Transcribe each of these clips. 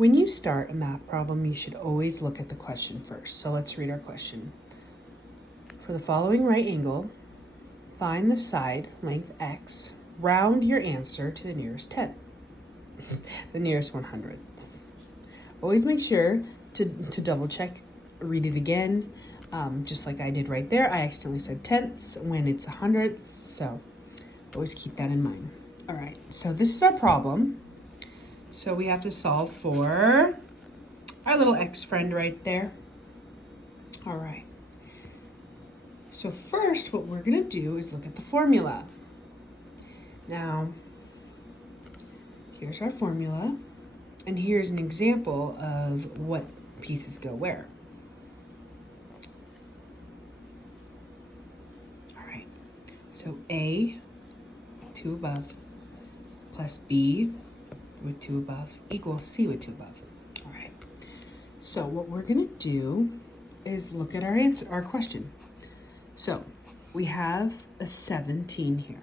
When you start a math problem, you should always look at the question first. So let's read our question. For the following right angle, find the side length x, round your answer to the nearest 10, the nearest 100th. Always make sure to double check, read it again, just like I did right there. I accidentally said tenths when it's 100ths, so always keep that in mind. All right, so this is our problem. So we have to solve for our little x friend right there. All right. So first, what we're gonna do is look at the formula. Now, here's our formula, and here's an example of what pieces go where. All right, so A, 2 above, plus B with 2 above equals C with 2 above. All right, so what we're gonna do is look at our answer, our question. So we have a 17 here.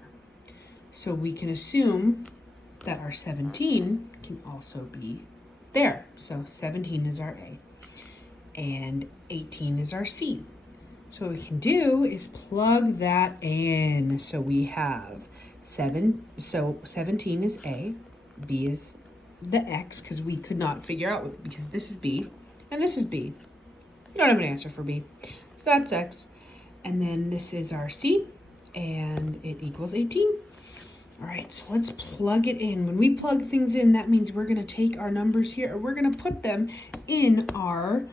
So we can assume that our 17 can also be there. So 17 is our A and 18 is our C. So what we can do is plug that in. So we have 17 is A, B is the X, because we could not figure out, because this is B and this is B. We don't have an answer for B. So that's X. And then this is our C, and it equals 18. All right, so let's plug it in. When we plug things in, that means we're gonna take our numbers here, and we're gonna put them in our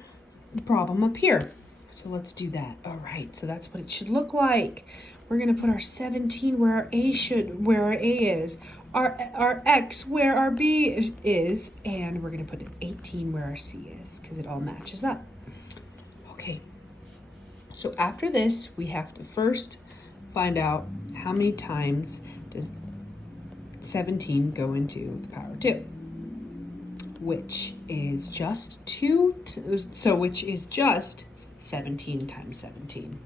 problem up here. So let's do that. All right, so that's what it should look like. We're gonna put our 17 where our A is, our X where our B is, and we're gonna put an 18 where our C is, because it all matches up. Okay, so after this, we have to first find out how many times does 17 go into the power 2, which is just 17 times 17.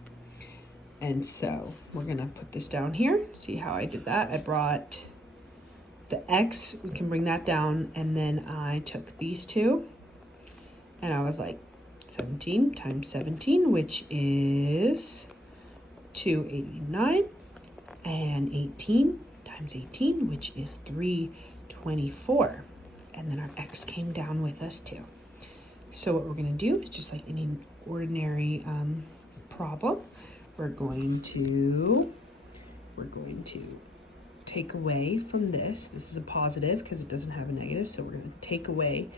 And so we're gonna put this down here. See how I did that? I brought the X, we can bring that down, and then I took these two, and I was like, 17 times 17, which is 289, and 18 times 18, which is 324. And then our X came down with us too. So what we're gonna do is just like any ordinary problem, we're going to take away from this. This is a positive because it doesn't have a negative, so we're gonna take away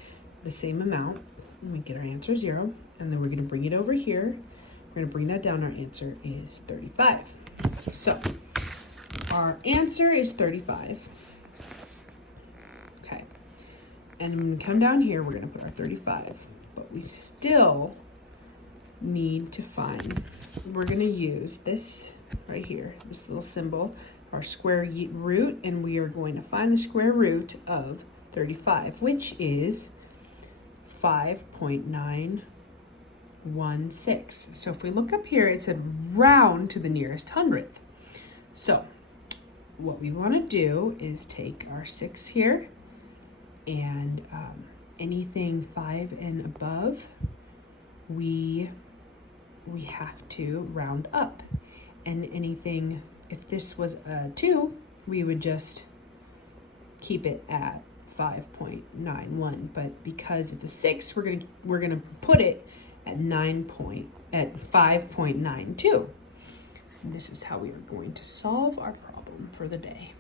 the same amount, and we get our answer 0, and then we're gonna bring it over here. We're gonna bring that down, our answer is 35. So our answer is 35. Okay, and when we come down here, we're gonna put our 35, but we still need to find, we're gonna use this right here, this little symbol, our square root, and we are going to find the square root of 35, which is 5.916. So if we look up here, it said round to the nearest 100th. So what we want to do is take our 6 here, and anything 5 and above, we have to round up, and anything, if this was a 2, we would just keep it at 5.91, but because it's a 6, we're gonna put it at 5.92. And this is how we are going to solve our problem for the day.